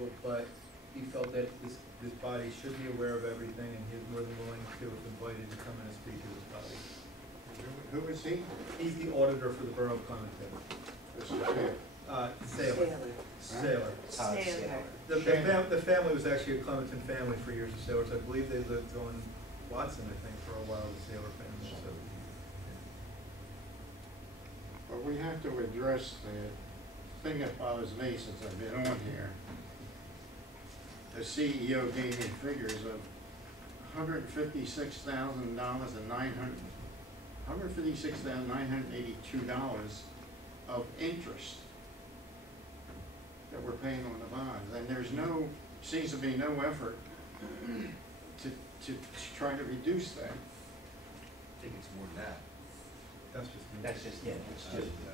individual, but he felt that this body should be aware of everything, and he's more than willing to, if invited, to come in and speak to this body. Who is he? He's the auditor for the Borough of Clementon. This is him. Sailor. The family was actually a Clementon family for years of Sailors. I believe they lived on Watson, I think, for a while, the Sailor family. So. But we have to address the thing that bothers me since I've been on here. The CEO gave me figures of $156,900 and $156,982 of interest that we're paying on the bonds, and there's seems to be no effort to try to reduce that. I think it's more than that. That's just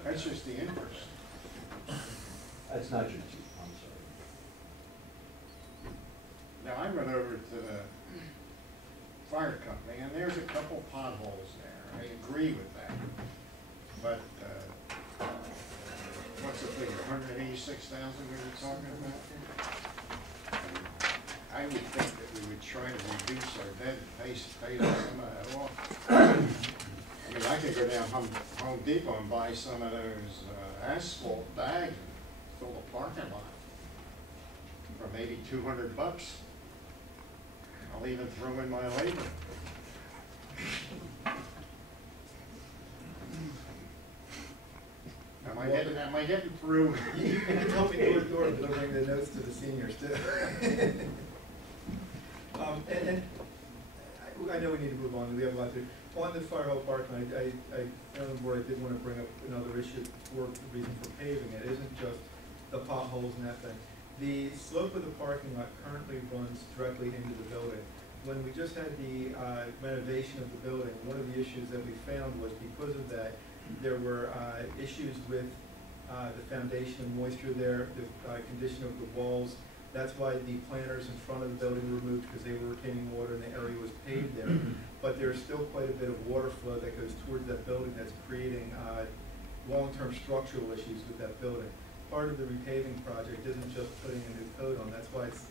That's just the interest. That's not your chief, I'm sorry. Now I went over to the fire company, and there's a couple potholes there. I agree with that, but what's the figure? 186,000 we were talking about. I would think that we would try to reduce our debt and pay some of that off. I mean, I could go down Home Depot and buy some of those asphalt bags and fill the parking lot for maybe $200. I'll even throw in my labor. Am I getting through? You can help me door to door delivering the notes to the seniors too. And I know we need to move on. We have a lot to do. On the fire hall parking, I on the board, I did want to bring up another issue for the reason for paving. It isn't just the potholes and that thing. The slope of the parking lot currently runs directly into the building. When we just had the renovation of the building, one of the issues that we found was because of that, there were issues with the foundation and moisture there, the condition of the walls. That's why the planters in front of the building were removed, because they were retaining water and the area was paved there. But there's still quite a bit of water flow that goes towards that building that's creating long-term structural issues with that building. Part of the repaving project isn't just putting a new coat on. That's why it's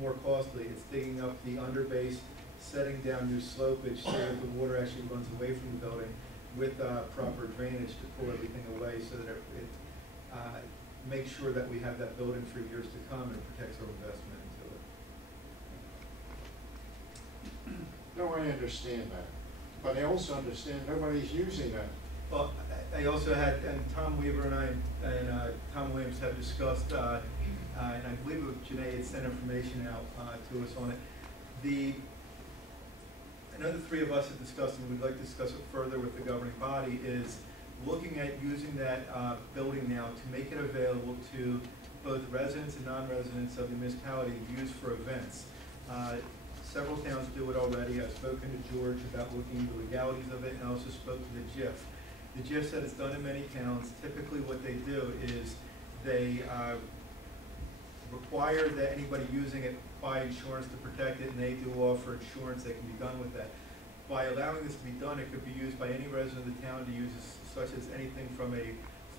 more costly. It's digging up the underbase, setting down new slopage so that the water actually runs away from the building with proper drainage to pull everything away, so that it makes sure that we have that building for years to come and protects our investment into it. No, I understand that, but I also understand nobody's using that. Well, I also had, and Tom Weaver and I and Tom Williams have discussed, and I believe it was Janae had sent information out to us on it. I know the three of us have discussed, and we'd like to discuss it further with the governing body, is looking at using that building now to make it available to both residents and non-residents of the municipality to use for events. Several towns do it already. I've spoken to George about looking into the legalities of it, and I also spoke to the GIF. The GIF said it's done in many towns. Typically what they do is they require that anybody using it buy insurance to protect it, and they do offer insurance that can be done with that. By allowing this to be done, it could be used by any resident of the town to use this, such as anything from a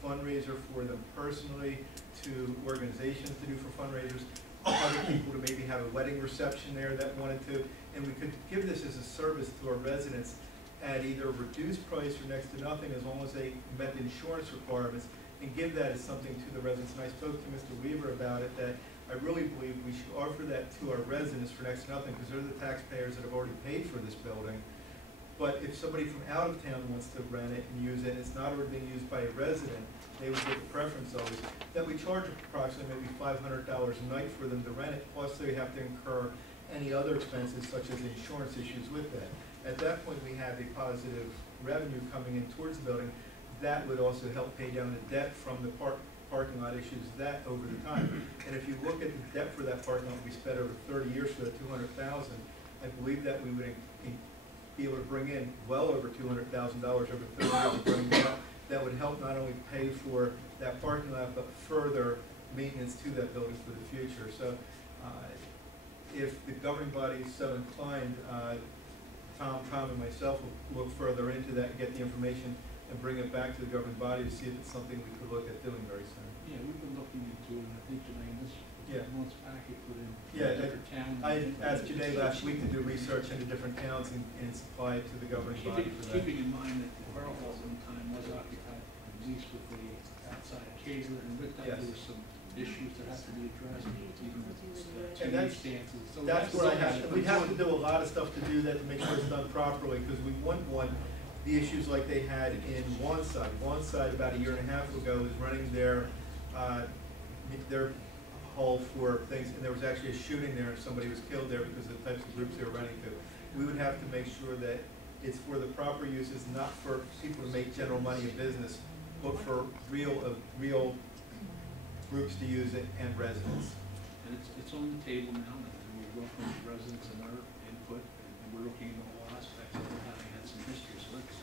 fundraiser for them personally to organizations to do for fundraisers, other people to maybe have a wedding reception there that wanted to, and we could give this as a service to our residents at either a reduced price or next to nothing, as long as they met the insurance requirements, and give that as something to the residents. And I spoke to Mr. Weaver about it, that I really believe we should offer that to our residents for next to nothing, because they're the taxpayers that have already paid for this building. But if somebody from out of town wants to rent it and use it, and it's not already being used by a resident, they would get the preference always. That we charge approximately maybe $500 a night for them to rent it, plus they have to incur any other expenses such as insurance issues with that. At that point, we have a positive revenue coming in towards the building. That would also help pay down the debt from the parking lot issues that over the time. And if you look at the debt for that parking lot we spent over 30 years for that $200,000, I believe that we would be able to bring in well over $200,000 over 30 years of bringing it up. That would help not only pay for that parking lot, but further maintenance to that building for the future. So if the governing body is so inclined, Tom and myself will look further into that and get the information and bring it back to the governing body to see if it's something we could look at doing very soon. Yeah, we've been looking into it, and I think Janae, this months back, get put in Yeah, a different town. I asked Janae last week to do research into different towns and supply it to the governing body for that. Keeping in mind that the Borough Hall one time was occupied, at least with the outside caterer, and with that, Yes. there were some issues that have to be addressed, even with And TV stances. So That's where I have, but we it's have on- to do a lot of stuff to do that, to make sure it's done properly, because we wouldn't want the issues like they had in Wanside. Wanside, about a year and a half ago, was running their hall for things, and there was actually a shooting there, and somebody was killed there because of the types of groups they were renting to. We would have to make sure that it's for the proper uses, not for people to make general money in business, but for real groups to use it and residents. And it's on the table now, and we welcome the residents and their input, and we're looking into all aspects of it, having had some history, so let's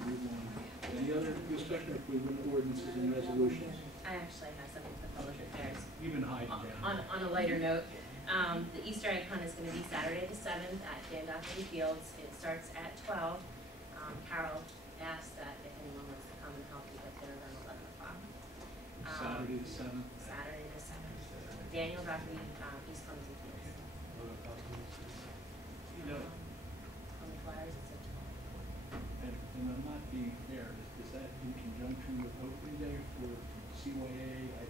move on. Any other, Inspector, if we win ordinances and resolutions? I actually have something for public affairs. You've been hiding down. On a lighter note, the Easter egg hunt is gonna be Saturday the 7th at Dan Doherty Fields. It starts at 12. Carol asked that if anyone wants to come and help you get there around 11 o'clock. Saturday the 7th. Saturday the 7th. Daniel Doherty, East Clementon Fields. You know, On the flyers, it's at 12. and I'm not being fair, is that in conjunction with opening day for CYA?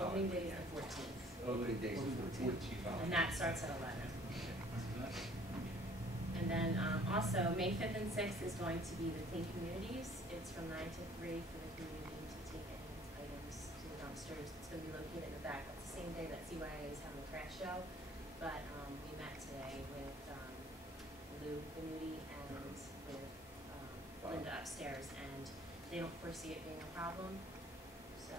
Opening day is the 14th, Opening days are 14. and that starts at 11. And then also, May 5th and 6th is going to be the Clean Communities. It's from 9 to 3 for the community to take any items to the dumpsters. It's going to be located in the back. That's the same day that CYA is having the craft show. But we met today with Lou Benuti and with Linda upstairs, and they don't foresee it being a problem. So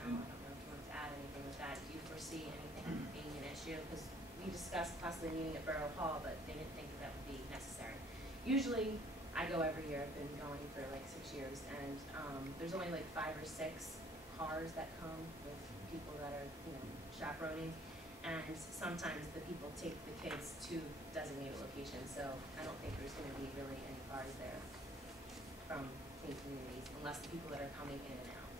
now I don't know if you want to add anything with that. Do you foresee anything being an issue? Because we discussed possibly meeting at Borough Hall, but they didn't think that would be necessary. Usually, I go every year. I've been going for like 6 years, and there's only like 5 or 6 cars that come with people that are, chaperoning, and sometimes the people take the kids to designated locations. So I don't think there's going to be really any cars there from Clean Communities, unless the people that are coming in and out.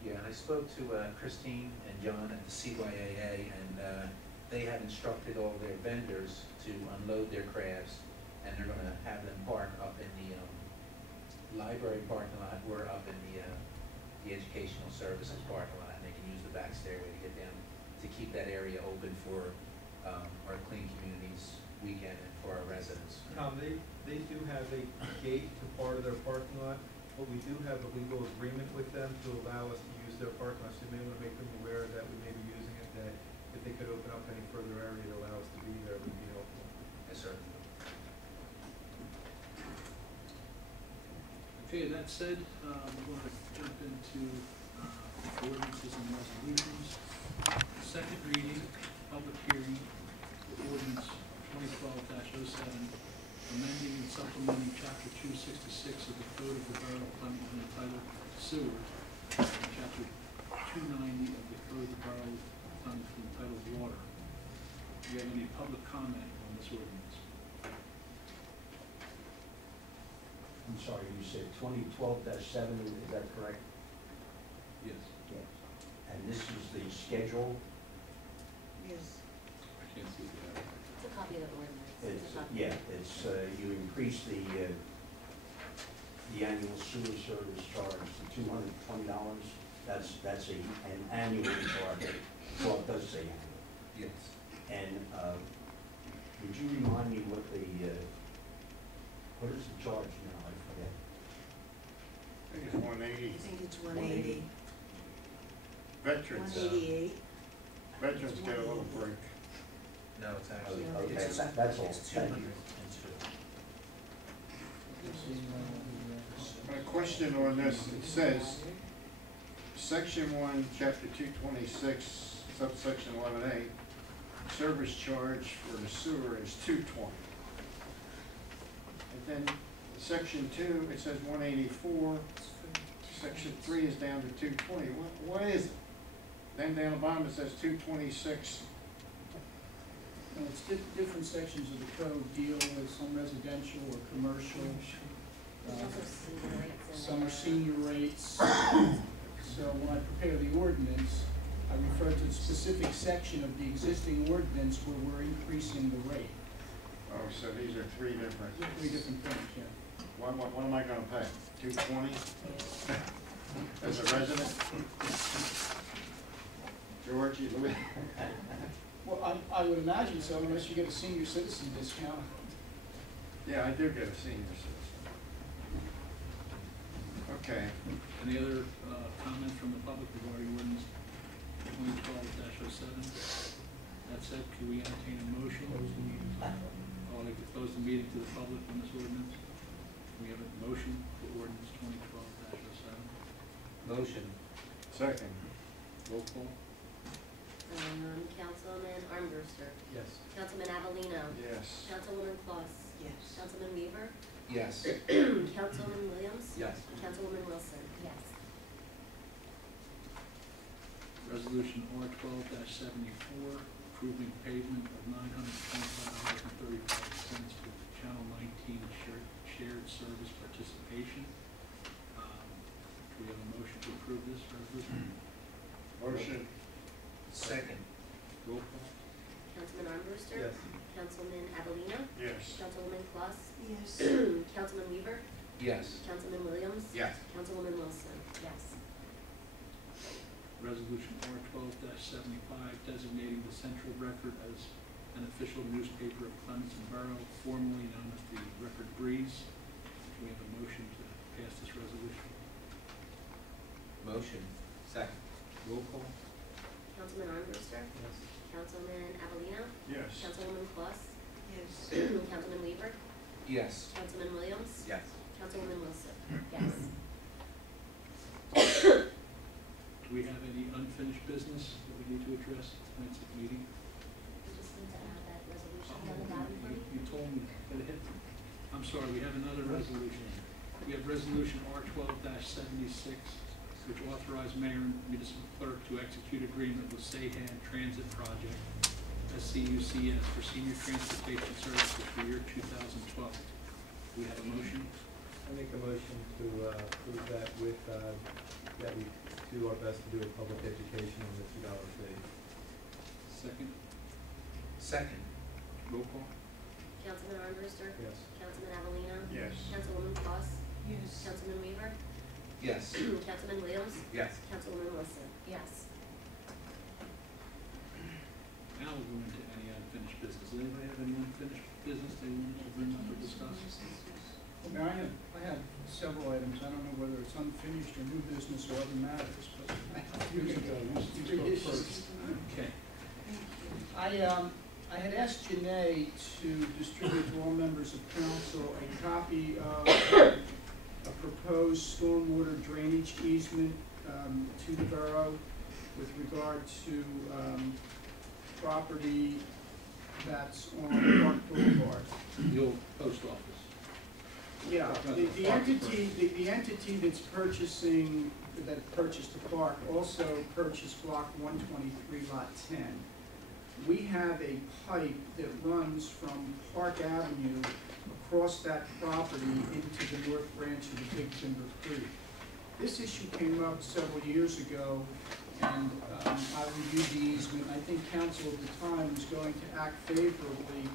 Yeah, and I spoke to Christine and John at the CYAA, and they have instructed all their vendors to unload their crafts, and they're gonna have them park up in the library parking lot or up in the educational services parking lot, and they can use the back stairway to get down, to keep that area open for our Clean Communities weekend and for our residents. They do have a gate to part of their parking lot, but we do have a legal agreement with them to allow us to use their parking lot. So we may want to make them aware that we may be using it, that if they could open up any further area to allow us to be there, would be helpful. Yes, sir. Okay, that said, we're going to jump into ordinances and resolutions. Second reading, public hearing, ordinance 2012-07, amending and supplementing chapter 266 of the Code of the Borough of Clementon entitled Sewer, and chapter 290 of the Code of the Borough of Clementon entitled Water. Do you have any public comment on this ordinance? I'm sorry, you said 2012-7, is that correct? Yes. Yes. And this is the schedule? Yes. I can't see that. It's a copy of the ordinance. It's, a copy. yeah, it's, you increase the annual sewer service charge to $220. That's an annual charge. Well, it does say annual. Yes. And would you remind me what what is the charge now? I forget. I think it's 180. I think it's 180. Veterans, 188. veterans get a little break. No, it's actually, Okay, it's that's all. it's Thank 200 you. and 2. My question on this, it says, Section 1, Chapter 226, subsection 11A, service charge for the sewer is $220. And then Section 2, it says 184, Section 3 is down to 220. Why is it? Then down the bottom it says 226. And it's different sections of the code deal with some residential or commercial. There's also senior rates in Some there. are senior rates. So when I prepare the ordinance, I referred to the specific section of the existing ordinance where we're increasing the rate. Oh, so these are three different, Three different things, yeah. what am I gonna pay? $220 as a resident? George, you live? Well, I would imagine so, unless you get a senior citizen discount. Yeah, I do get a senior citizen. Okay, Any other comments from the public regarding ordinance 2012-07? That said, can we entertain a motion? I'd like to close the meeting to the public on this ordinance. We have a motion for ordinance 2012-07. Motion. second. Roll call. Councilman Armbruster. Yes. Councilman Avellino. Yes. Councilwoman Closs. Yes. Councilman Weaver. Yes. Councilman Williams. Yes. Councilwoman Wilson. Yes. Resolution R12-74, approving payment of $925.35 for Channel 19 shared service participation. Do we have a motion to approve this resolution? Motion. Second. Roll call. Councilman Armbruster. Yes. Councilman Avellino. Yes. Councilwoman Closs. Yes. Councilman Weaver. Yes. Councilman Williams. Yes. Councilwoman Wilson. Yes. Resolution R12-75, designating the Central Record as an official newspaper of Clementon Borough, formerly known as the Record Breeze. Do we have a motion to pass this resolution? Motion. Second. Roll call. Councilman Armbruster. Yes. Councilman Avellino. Yes. Councilwoman Closs. Yes. Councilman Weaver. Yes. Councilman Williams. Yes. Councilwoman Wilson. Yes. Do we have any unfinished business that we need to address at tonight's meeting? We just need to add that resolution on the bottom for You told me that it hit. I'm sorry, we have another resolution. We have resolution R12-76, which authorized mayor and municipal clerk to execute agreement with Sayhan Transit Project, SCUCS, for senior transportation services for year 2012. Do we have a motion? I make a motion to approve that with, that we do our best to do a public education on the $2 fee. Second. Second. Roll call. Councilman Armbruster. Yes. Councilman Avellino. Yes. Councilwoman Closs. Yes. Councilman Weaver. Yes. Councilman Williams. Yes. Councilwoman Wilson. Yes. Now we'll go into any unfinished business. Does anybody have any unfinished business they want to bring up or discuss? Now, I have several items. I don't know whether it's unfinished or new business or other matters, but. You can go. You go first. Okay. I had asked Janae to distribute to all members of council a copy of a proposed stormwater drainage easement to the borough with regard to property that's on Park Boulevard. The old post office. Yeah, the entity that's purchasing, that purchased the park also purchased block 123, lot 10. We have a pipe that runs from Park Avenue across that property into the north branch of the Big Timber Creek. This issue came up several years ago, and I reviewed the easement. I think council at the time was going to act favorably,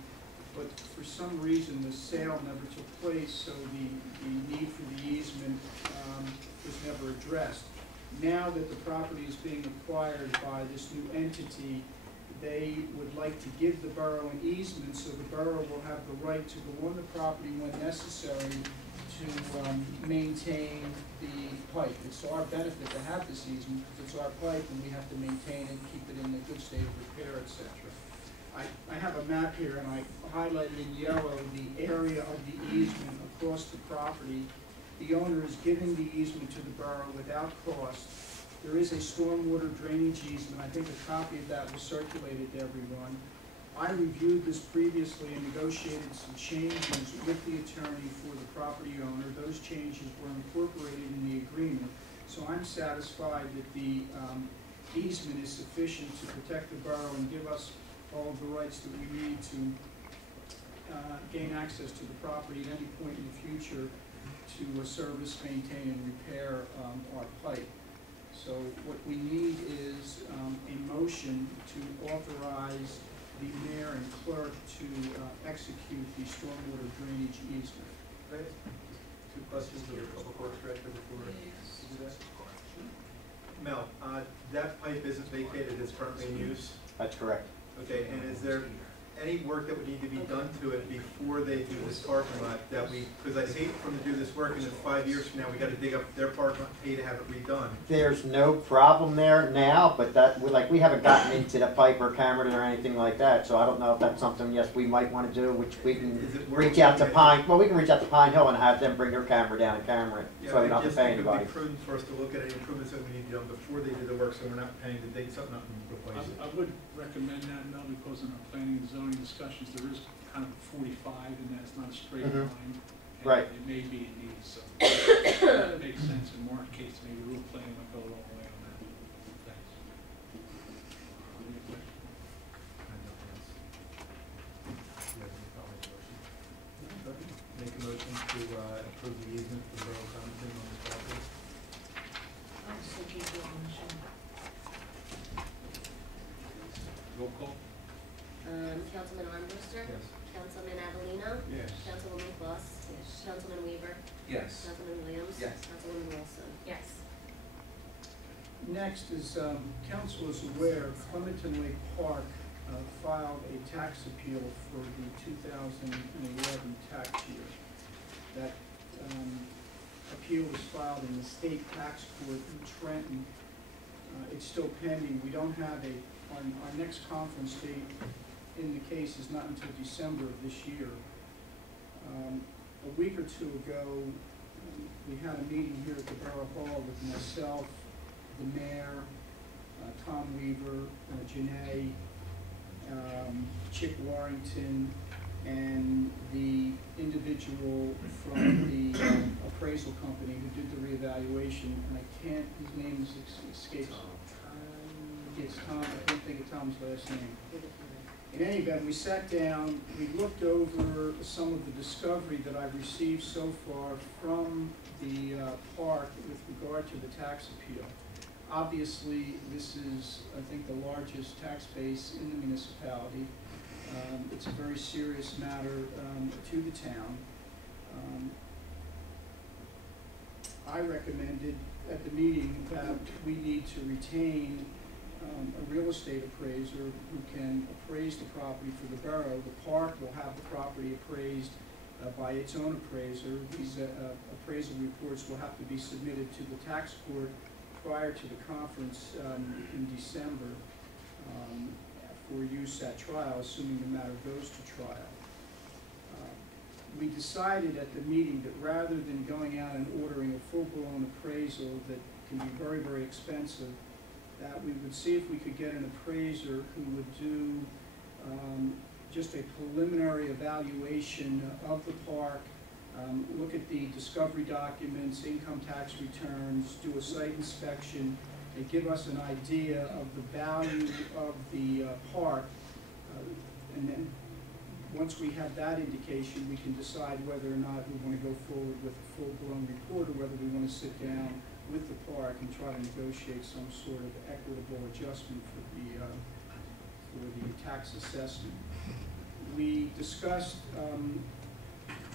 but for some reason the sale never took place, so the need for the easement was never addressed. Now that the property is being acquired by this new entity, they would like to give the borough an easement, so the borough will have the right to go on the property when necessary to maintain the pipe. It's to our benefit to have this easement, because it's our pipe and we have to maintain it, keep it in a good state of repair, etc. I have a map here, and I highlighted in yellow the area of the easement across the property. The owner is giving the easement to the borough without cost. There is a stormwater drainage easement. I think a copy of that was circulated to everyone. I reviewed this previously and negotiated some changes with the attorney for the property owner. Those changes were incorporated in the agreement. So I'm satisfied that the easement is sufficient to protect the borough and give us all of the rights that we need to gain access to the property at any point in the future to service, maintain, and repair our pipe. So what we need is a motion to authorize the mayor and clerk to execute the stormwater drainage easement. Right. Two questions of the public works director before we do that. Mel, that pipe isn't vacated, it's currently in use, That's correct. okay, and is there any work that would need to be done to it before they do this parking lot that we, because I hate for them to do this work and then 5 years from now, we gotta dig up their parking lot, pay to have it redone. There's no problem there now, but we haven't gotten into the pipe or camera it or anything like that, so I don't know if that's something, yes, we might wanna do, which we can Is it worth reach out to looking at? Pine, well, we can reach out to Pine Hill and have them bring their camera down and camera it, Yeah, so we I don't have to just pay think it would anybody. be prudent for us to look at any improvements that we need to do before they do the work, so we're not paying to dig something up and replace it. I would recommend that, Mel, because in our planning and zoning discussions, there is kind of a 45, and that's not a straight Mhm. line. and Right. It may be in need, so that makes sense in Mark's case, maybe real planning might go a long way on that. Thanks. Any questions? Make a motion to approve the easement for Borough Clementon on this property. Roll call? Councilman Armbruster? Yes. Councilman Avellino? Yes. Councilwoman Closs? Councilman Weaver? Yes. Councilman Williams? Yes. Councilwoman Wilson? Yes. Next is, council is aware, Clementon Lake Park filed a tax appeal for the 2011 tax year. That appeal was filed in the state tax court in Trenton. It's still pending. We don't have our next conference date in the case is not until December of this year. A week or two ago, we had a meeting here at the Borough Hall with myself, the mayor, Tom Weaver, Janae, Chick Warrington, and the individual from the appraisal company who did the reevaluation, and his name escapes. It's Tom, I can't think of Tom's last name. In any event, we sat down, we looked over some of the discovery that I've received so far from the park with regard to the tax appeal. Obviously, this is, I think, the largest tax base in the municipality. It's a very serious matter to the town. I recommended at the meeting that we need to retain a real estate appraiser who can appraise the property for the borough. The park will have the property appraised by its own appraiser. These appraisal reports will have to be submitted to the tax court prior to the conference in December for use at trial, assuming the matter goes to trial. We decided at the meeting that rather than going out and ordering a full-blown appraisal that can be very, very expensive, that we would see if we could get an appraiser who would do just a preliminary evaluation of the park, look at the discovery documents, income tax returns, do a site inspection, and give us an idea of the value of the park. And then, once we have that indication, we can decide whether or not we want to go forward with a full-blown report, or whether we want to sit down with the park and try to negotiate some sort of equitable adjustment for the tax assessment. We discussed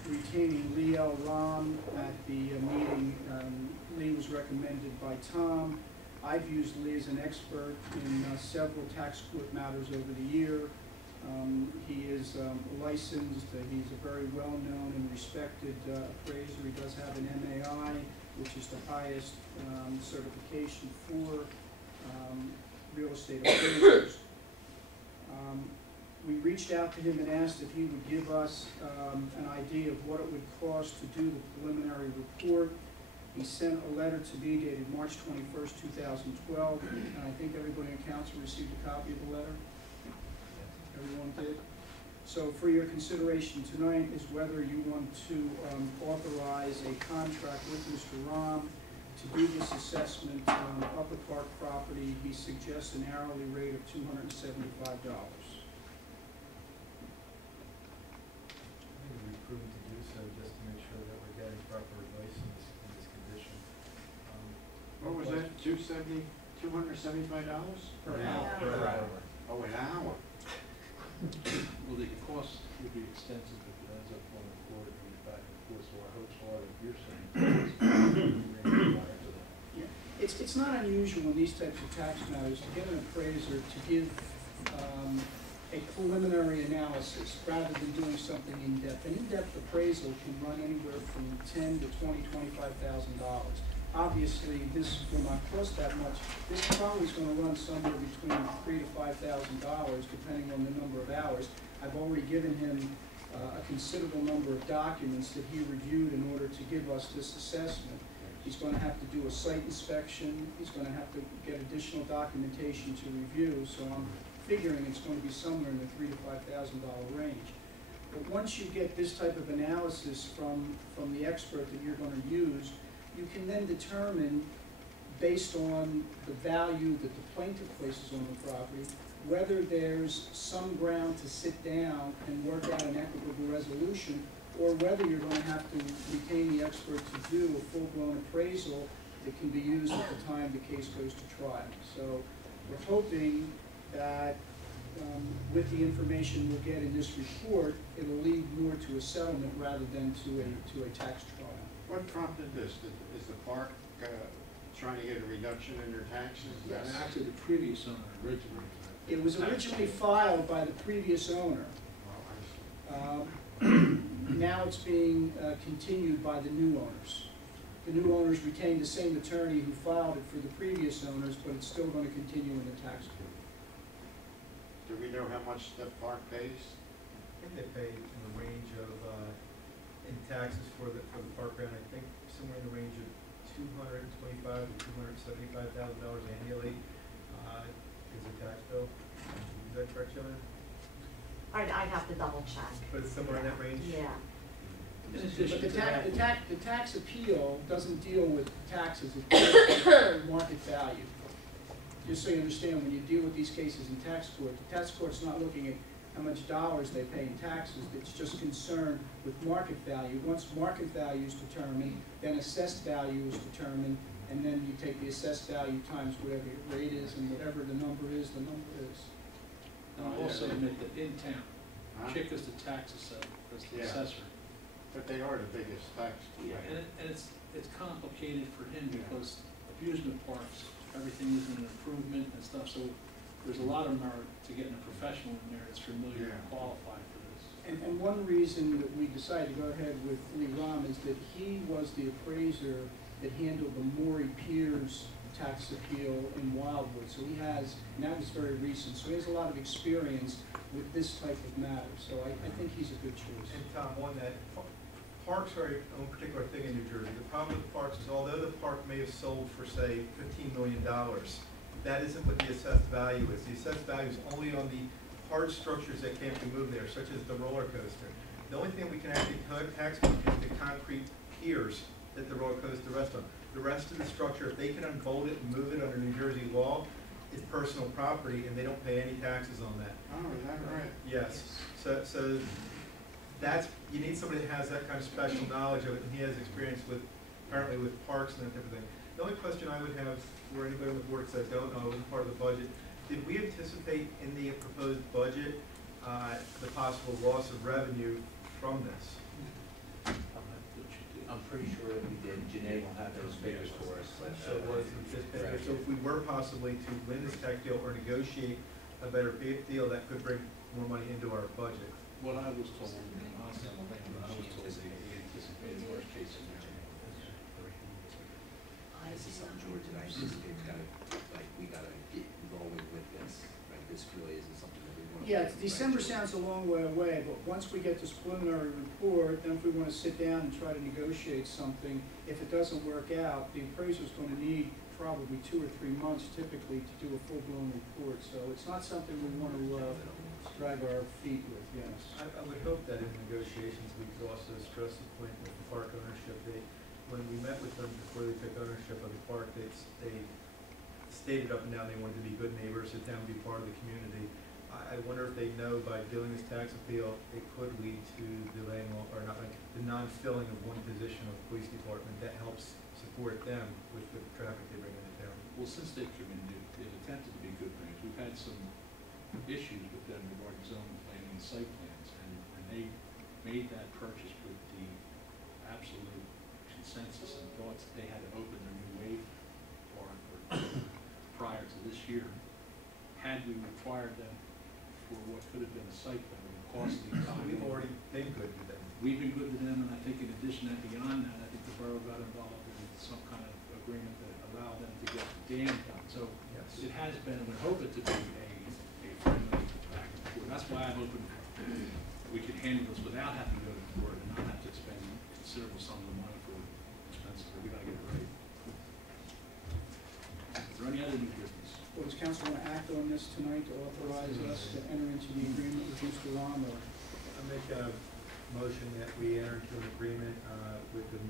retaining Lee L. Ram at the meeting. Lee was recommended by Tom. I've used Lee as an expert in several tax court matters over the year. He is licensed. He's a very well-known and respected appraiser. He does have an MAI, which is the highest certification for real estate appraisers. We reached out to him and asked if he would give us an idea of what it would cost to do the preliminary report. He sent a letter to me dated March 21st, 2012, and I think everybody in council received a copy of the letter. Everyone did? So for your consideration tonight is whether you want to authorize a contract with Mr. Ram to do this assessment of the park property. He suggests an hourly rate of $275. I think it would be prudent to do so, just to make sure that we're getting proper advice in this condition. What was that? $275 Per hour. Per hour. Oh, an hour. Well, the cost would be extensive if it ends up going to court and get back and forth, so our hopes are that you're saying. Prior to that. Yeah, it's not unusual in these types of tax matters to get an appraiser to give a preliminary analysis rather than doing something in-depth. An in-depth appraisal can run anywhere from $10,000 to $25,000. Obviously, this will not cost that much. This probably is going to run somewhere between $3,000 to $5,000, depending on the number of hours. I've already given him a considerable number of documents that he reviewed in order to give us this assessment. He's going to have to do a site inspection. He's going to have to get additional documentation to review. So I'm figuring it's going to be somewhere in the $3,000 to $5,000 range. But once you get this type of analysis from the expert that you're going to use, you can then determine, based on the value that the plaintiff places on the property, whether there's some ground to sit down and work out an equitable resolution, or whether you're going to have to retain the expert to do a full-blown appraisal that can be used at the time the case goes to trial. So we're hoping that with the information we'll get in this report, it'll lead more to a settlement rather than to a tax trial. What prompted this? Is the park trying to get a reduction in their taxes? Is that it? Actually, the previous owner originally. It was originally filed by the previous owner. Oh, I see. Now it's being continued by the new owners. The new owners retained the same attorney who filed it for the previous owners, but it's still going to continue in the tax court. Do we know how much the park pays? I think they pay in the range of, in taxes for the park ground, I think somewhere in the range of $225,000 to $275,000 annually is a tax bill. Is that correct, Joanne? I'd have to double check. But it's somewhere in that range? Yeah. In addition But to that, the tax appeal doesn't deal with taxes, it deals with market value. Just so you understand, when you deal with these cases in tax court, the tax court's not looking at how much dollars they pay in taxes, it's just concerned with market value. Once market value is determined, then assessed value is determined, and then you take the assessed value times whatever your rate is, and whatever the number is, the number is. and I'll also admit that in town, Huh? Chick is the tax assessor, that's the Yeah. assessor. But they are the biggest tax. And it's complicated for him because amusement parks, everything is an improvement and stuff, so there's a lot of merit to getting a professional in there that's familiar and Yeah. qualified for this. And one reason that we decided to go ahead with Lee Ram is that he was the appraiser that handled the Maury Piers tax appeal in Wildwood. So he has, and that was very recent, so he has a lot of experience with this type of matter. So I think he's a good choice. And Tom, on that, parks are a particular thing in New Jersey. The problem with parks is although the park may have sold for, say, $15 million, that isn't what the assessed value is. The assessed value is only on the hard structures that can't be moved there, such as the roller coaster. The only thing we can actually tax on is the concrete piers that the roller coaster rests on. The rest of the structure, if they can unbolt it and move it under New Jersey law, is personal property, and they don't pay any taxes on that. Oh, is that right? Yes, so that's, you need somebody that has that kind of special knowledge of it, and he has experience with, apparently with parks and that type of thing. The only question I would have for anybody on the board, because I don't know, it wasn't part of the budget, did we anticipate in the proposed budget, the possible loss of revenue from this? I'm pretty sure that we did. Janae will have those figures for us. So it was anticipated, so if we were possibly to win this tax deal or negotiate a better deal, that could bring more money into our budget. What I was told, and honestly, I'm thinking, I was told they anticipated worst case scenario. This is something George and I anticipated, we gotta get rolling with this, right? This really isn't something that we want. Yeah, December sounds a long way away, but once we get this preliminary report, then if we want to sit down and try to negotiate something, if it doesn't work out, the appraiser's going to need probably 2 or 3 months typically to do a full-blown report. So it's not something we want to drag our feet with, yes. I would hope that in negotiations, we could also stress the point with the park ownership. When we met with them before they took ownership of the park, they stated up and down they wanted to be good neighbors, sit down and be part of the community. I wonder if they know by doing this tax appeal, it could lead to the laying off, or not, the non-filling of one position of the police department that helps support them with the traffic they bring into town. well, since they came in, they've attempted to be good things. We've had some issues with them regarding zoning planning and site plans, and they made that purchase with the absolute consensus and thoughts that they had to open their new wave park prior to this year. Had we required them for what could have been a site plan, it would cost the time. We've already been good with them. We've been good to them, and I think in addition and beyond that, I think the borough got involved in some kind of agreement that allowed them to get the dam done. So Yes. it has been, and we hope it to be a friendly back and forth. That's why I'm hoping we can handle this without having to go to court and not have to spend considerable sum of money for expenses, but we gotta get it right. Is there any other new business? Well, does council want to act on this tonight to authorize us to enter into the agreement with Mr. Ram, or? I'll make a motion that we enter into an agreement with the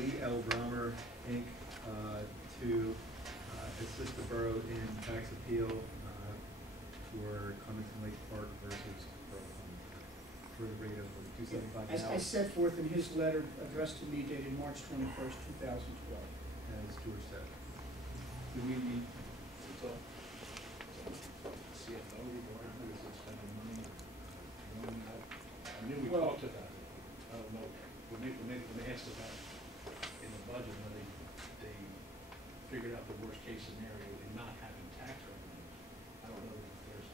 Lee L. Brommer, Inc., to assist the borough in tax appeal for Clementon Lake Park versus Borough for the rate of $275 As I set forth in his letter addressed to me dated March 21st, 2012. as George said. Do we need to talk CFO regarding who is spending money or going out? I knew we Well- talked about it. I don't know, when they asked about in the budget, when they figured out the worst case scenario in not having tax revenues. I don't know if there's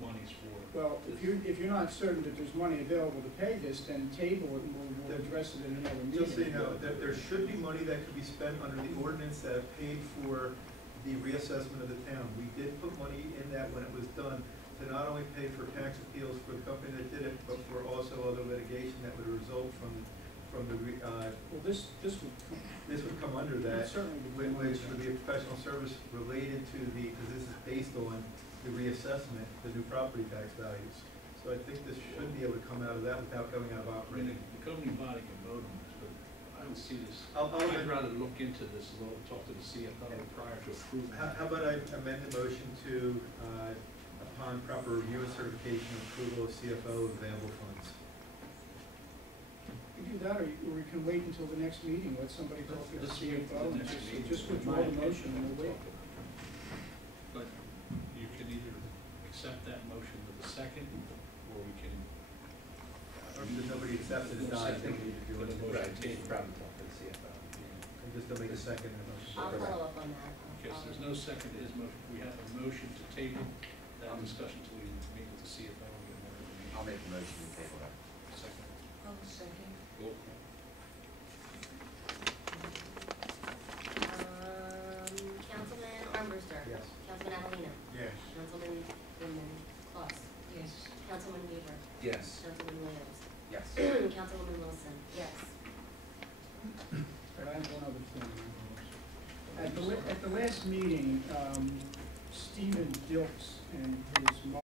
monies for. Well, if you're not certain that there's money available to pay this, then table it and we'll address it in another meeting. Just so you know, there should be money that could be spent under the ordinance that paid for the reassessment of the town. We did put money in that when it was done to not only pay for tax appeals for the company that did it, but for also other litigation that would result from the, Well, this would come. this would come under that, Certainly would come which under would be a professional service related to the, because this is based on the reassessment, the new property tax values. So I think this should be able to come out of that without going out of I mean, operating. the governing body can vote on this, but I don't see this. I'll I'd rather look into this, a little, talk to the CFO prior to approval. How about I amend the motion to, upon proper review and certification, approval of CFO available funds? We do that, or we can wait until the next meeting, let somebody talk to the Let's wait CFO till the and next meeting. just withdraw the motion and we'll wait. But you can either accept that motion with a second, or we can. Or if nobody accepts it, it's not, I think we need to do it. Right, Probably talk to the CFO. And just to make a second and motion. I'll follow up on that. Okay, so there's no second to his motion. We have a motion to table that discussion until we meet with the CFO and get more information. I'll make a motion to table that. Second. Oh, second. Roll call. Councilman Armbruster. Yes. Councilman Avellino. Yes. Councilwoman Doreen Closs. Yes. Councilman Weaver. Yes. Councilman Williams. Yes. Councilwoman Wilson. Yes. But I have one other thing. At the last meeting, Stephen Dilks and his